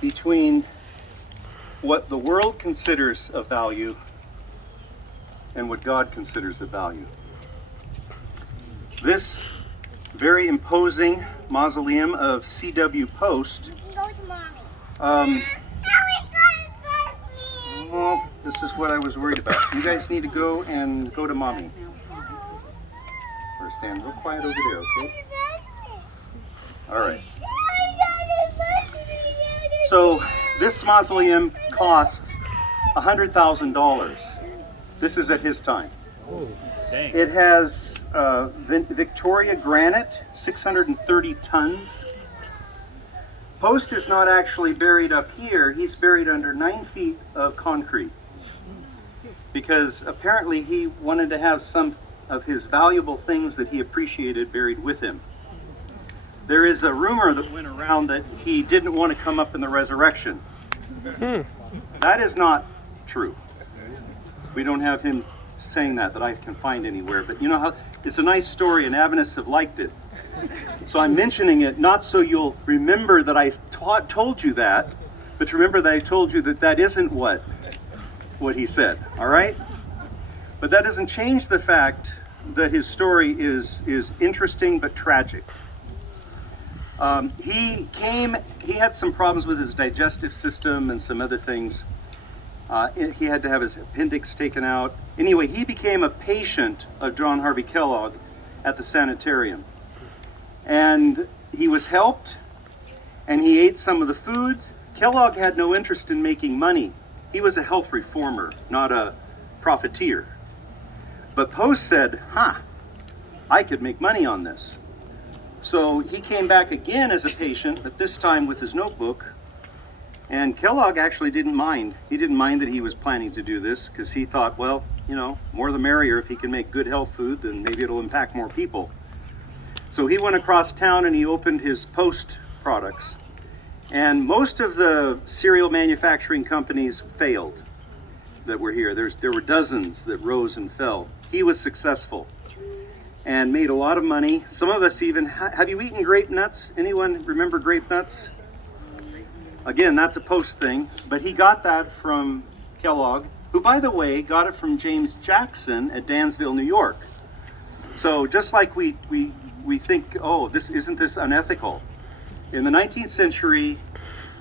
between what the world considers of value and what God considers of value. This very imposing mausoleum of CW Post. Go to mommy. Well, this is what I was worried about. You guys need to go to mommy. Or stand real quiet over there, okay? All right. So this mausoleum cost $100,000. This is at his time. Dang. It has Victoria granite, 630 tons. Post is not actually buried up here. He's buried under 9 feet of concrete because apparently he wanted to have some of his valuable things that he appreciated buried with him. There is a rumor that went around that he didn't want to come up in the resurrection. That is not true. We don't have him saying that I can find anywhere, but you know how it's a nice story and Adventists have liked it. So I'm mentioning it not so you'll remember that I told you that, but remember that I told you that that isn't what he said, all right? But that doesn't change the fact that his story is interesting but tragic. He had some problems with his digestive system and some other things. He had to have his appendix taken out. Anyway, he became a patient of John Harvey Kellogg at the sanitarium. And he was helped, and he ate some of the foods. Kellogg had no interest in making money. He was a health reformer, not a profiteer. But Post said, I could make money on this. So he came back again as a patient, but this time with his notebook. And Kellogg actually didn't mind. He didn't mind that he was planning to do this because he thought, well, you know, more the merrier. If he can make good health food, then maybe it'll impact more people. So he went across town and he opened his Post products. And most of the cereal manufacturing companies failed that were here. There were dozens that rose and fell. He was successful and made a lot of money. Some of us even, have you eaten grape nuts? Anyone remember grape nuts? Again, that's a Post thing, but he got that from Kellogg, who, by the way, got it from James Jackson at Dansville, New York. So just like we think, oh, isn't this unethical? In the 19th century,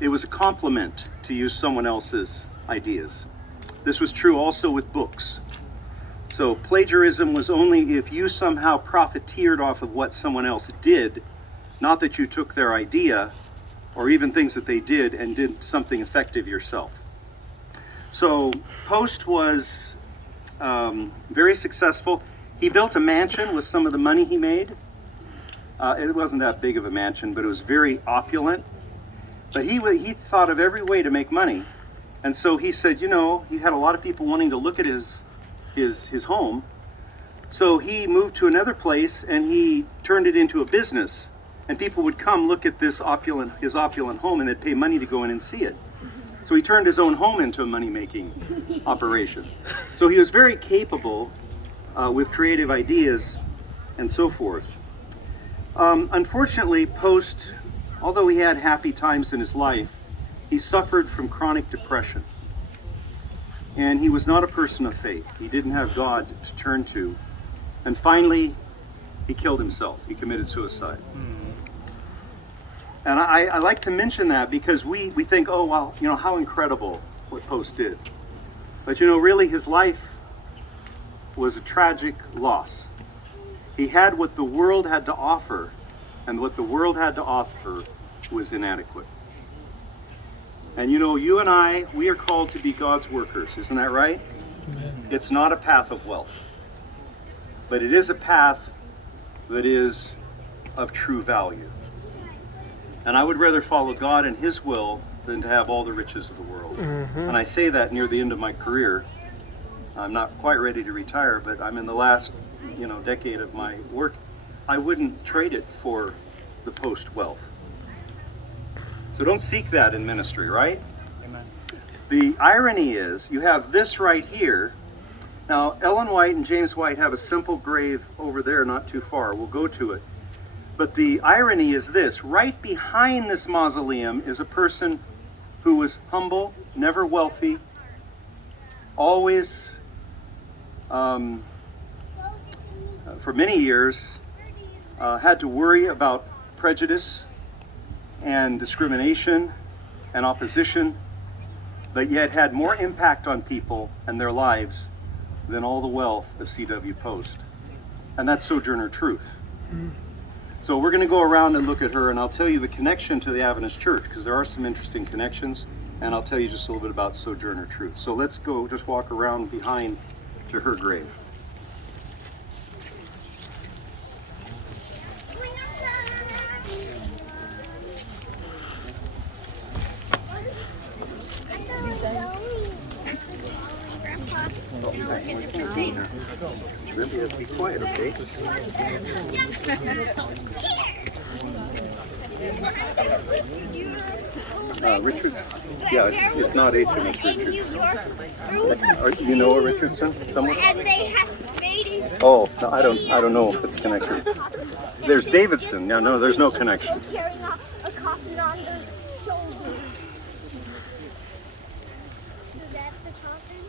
it was a compliment to use someone else's ideas. This was true also with books. So plagiarism was only if you somehow profiteered off of what someone else did, not that you took their idea or even things that they did and did something effective yourself. So Post was very successful. He built a mansion with some of the money he made. It wasn't that big of a mansion, but it was very opulent. But he thought of every way to make money. And so he said, you know, he had a lot of people wanting to look at his home. So he moved to another place and he turned it into a business. And people would come look at his opulent home and they'd pay money to go in and see it. So he turned his own home into a money-making operation. So he was very capable with creative ideas and so forth. Unfortunately, Post, although he had happy times in his life, he suffered from chronic depression. And he was not a person of faith. He didn't have God to turn to. And finally, he killed himself. He committed suicide. And I like to mention that because we think, oh, well, you know, how incredible what Post did. But, you know, really his life was a tragic loss. He had what the world had to offer, and what the world had to offer was inadequate. And, you know, you and I, we are called to be God's workers. Isn't that right? Amen. It's not a path of wealth, but it is a path that is of true value. And I would rather follow God and His will than to have all the riches of the world. And I say that near the end of my career. I'm not quite ready to retire, but I'm in the last, you know, decade of my work. I wouldn't trade it for the Post wealth. So don't seek that in ministry, right? Amen. The irony is, you have this right here. Now, Ellen White and James White have a simple grave over there, not too far. We'll go to it. But the irony is this: right behind this mausoleum is a person who was humble, never wealthy, always, for many years, had to worry about prejudice and discrimination and opposition, but yet had more impact on people and their lives than all the wealth of CW Post. And that's Sojourner Truth. So we're going to go around and look at her, and I'll tell you the connection to the Adventist Church, because there are some interesting connections, and I'll tell you just a little bit about Sojourner Truth. So let's go just walk around behind to her grave. Remember, you have to be quiet, okay? Richard? Yeah, it's not HMS Richard. You know a Richardson? Someone? And they have dating. Oh, no, I don't know if it's connected. There's Davidson. No, there's no connection. Carrying a coffin on their shoulders. Is that the coffin?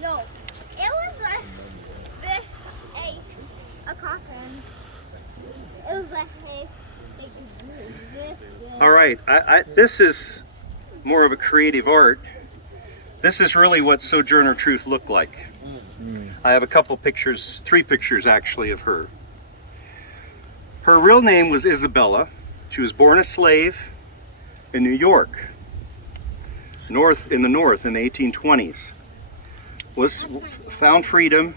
No. It was a coffin. It was like all right, this is more of a creative art. This is really what Sojourner Truth looked like. I have a couple pictures, 3 pictures actually of her. Her real name was Isabella. She was born a slave in New York, in the north in the 1820s. Found freedom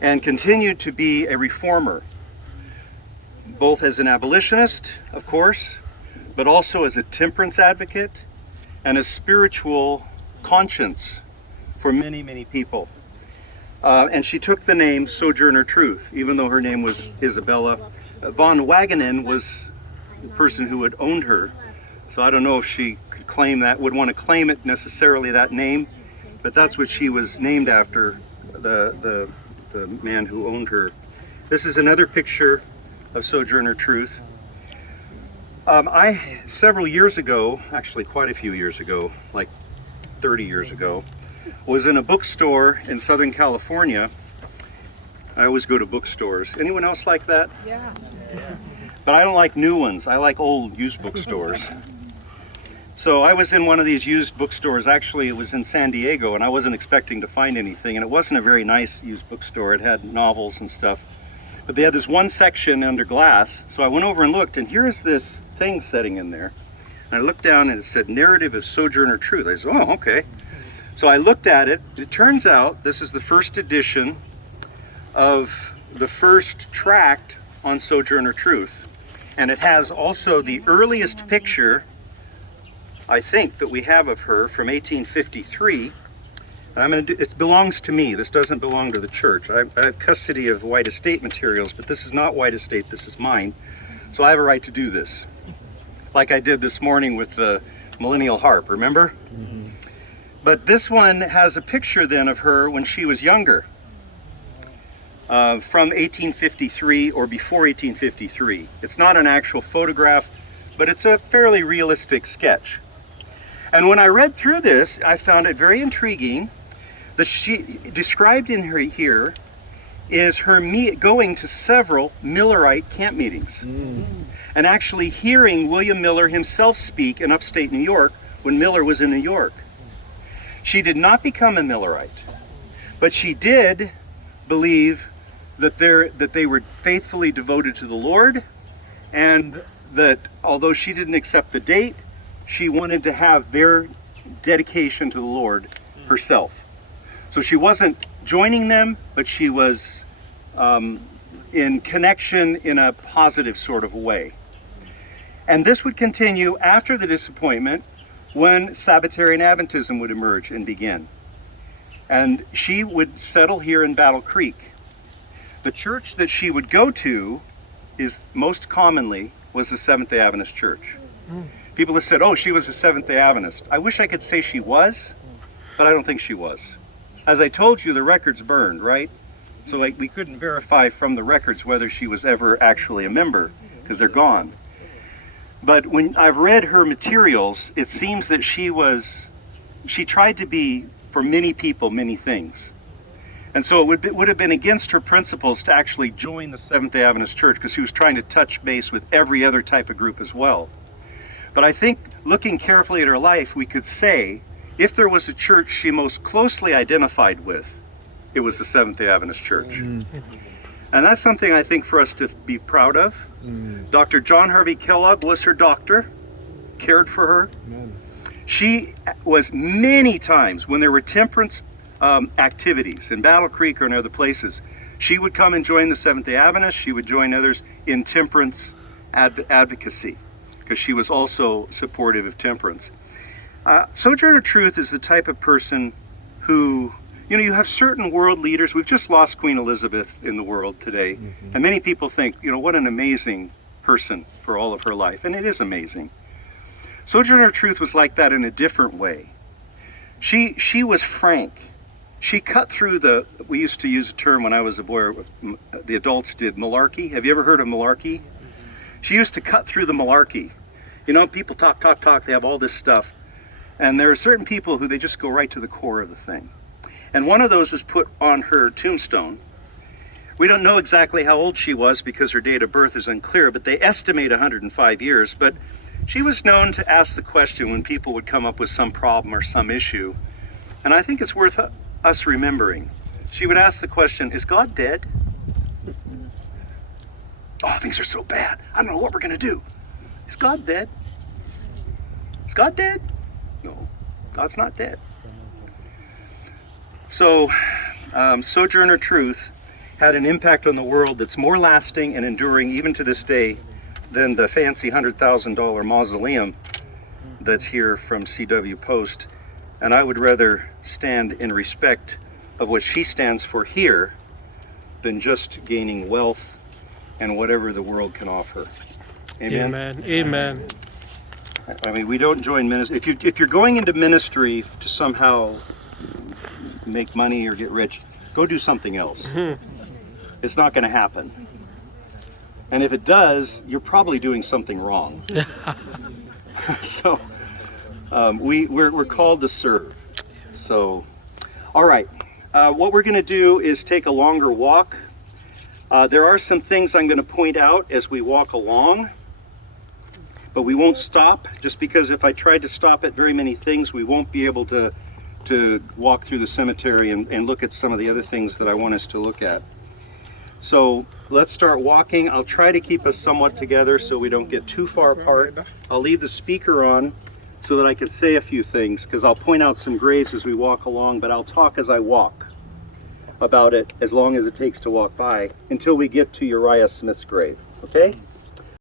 and continued to be a reformer, both as an abolitionist, of course, but also as a temperance advocate and a spiritual conscience for many, many people. And she took the name Sojourner Truth, even though her name was Isabella. Von Wagenen was the person who had owned her, so I don't know if she could claim that, would want to claim it necessarily, that name, but that's what she was named after, the man who owned her. This is another picture of Sojourner Truth. Several years ago, actually quite a few years ago, like 30 years ago, was in a bookstore in Southern California. I always go to bookstores. Anyone else like that? Yeah. But I don't like new ones. I like old used bookstores. So I was in one of these used bookstores. Actually, it was in San Diego, and I wasn't expecting to find anything. And it wasn't a very nice used bookstore. It had novels and stuff. But they had this one section under glass. So I went over and looked, and here's this thing sitting in there. And I looked down, and it said, Narrative of Sojourner Truth. I said, oh, okay. So I looked at it. It turns out this is the first edition of the first tract on Sojourner Truth. And it has also the earliest picture, I think, that we have of her from 1853. And it belongs to me. This doesn't belong to the church. I have custody of White Estate materials, but this is not White Estate, this is mine. So I have a right to do this. Like I did this morning with the Millennial Harp, remember? Mm-hmm. But this one has a picture then of her when she was younger, from 1853 or before 1853. It's not an actual photograph, but it's a fairly realistic sketch. And when I read through this, I found it very intriguing that she described in her here is her going to several Millerite camp meetings and actually hearing William Miller himself speak in upstate New York when Miller was in New York. She did not become a Millerite, but she did believe that they were faithfully devoted to the Lord, and that although she didn't accept the date, she wanted to have their dedication to the Lord herself. So she wasn't joining them, but she was in connection in a positive sort of way. And this would continue after the disappointment when Sabbatarian Adventism would emerge and begin. And she would settle here in Battle Creek. The church that she would go to is most commonly was the Seventh-day Adventist Church. People have said, oh, she was a Seventh-day Adventist. I wish I could say she was, but I don't think she was. As I told you, the records burned, right? So we couldn't verify from the records whether she was ever actually a member, because they're gone. But when I've read her materials, it seems that she tried to be, for many people, many things. And so it would have been against her principles to actually join the Seventh-day Adventist Church, because she was trying to touch base with every other type of group as well. But I think looking carefully at her life, we could say, if there was a church she most closely identified with, it was the Seventh-day Adventist Church. And that's something I think for us to be proud of. Dr. John Harvey Kellogg was her doctor, cared for her. She was many times, when there were temperance activities in Battle Creek or in other places, she would come and join the Seventh-day Adventists. She would join others in temperance advocacy, because she was also supportive of temperance. Sojourner Truth is the type of person who, you have certain world leaders. We've just lost Queen Elizabeth in the world today. And many people think, what an amazing person for all of her life. And it is amazing. Sojourner Truth was like that in a different way. She was frank. She cut through we used to use a term when I was a boy, the adults did, malarkey. Have you ever heard of malarkey? She used to cut through the malarkey. People talk, they have all this stuff. And there are certain people who they just go right to the core of the thing. And one of those is put on her tombstone. We don't know exactly how old she was because her date of birth is unclear, but they estimate 105 years. But she was known to ask the question when people would come up with some problem or some issue. And I think it's worth us remembering. She would ask the question, is God dead? Oh, things are so bad. I don't know what we're going to do. Is God dead? Is God dead? No, God's not dead. So, Sojourner Truth had an impact on the world that's more lasting and enduring even to this day than the fancy $100,000 mausoleum that's here from CW Post. And I would rather stand in respect of what she stands for here than just gaining wealth and whatever the world can offer. Amen? Amen. Amen. I mean, we don't join ministry. If you're going into ministry to somehow make money or get rich, go do something else. It's not going to happen. And if it does, you're probably doing something wrong. So we're called to serve. So, all right. What we're going to do is take a longer walk. There are some things I'm going to point out as we walk along. But we won't stop, just because if I tried to stop at very many things, we won't be able to walk through the cemetery and look at some of the other things that I want us to look at. So let's start walking. I'll try to keep us somewhat together so we don't get too far apart. I'll leave the speaker on so that I can say a few things, because I'll point out some graves as we walk along, but I'll talk as I walk about it as long as it takes to walk by until we get to Uriah Smith's grave, okay?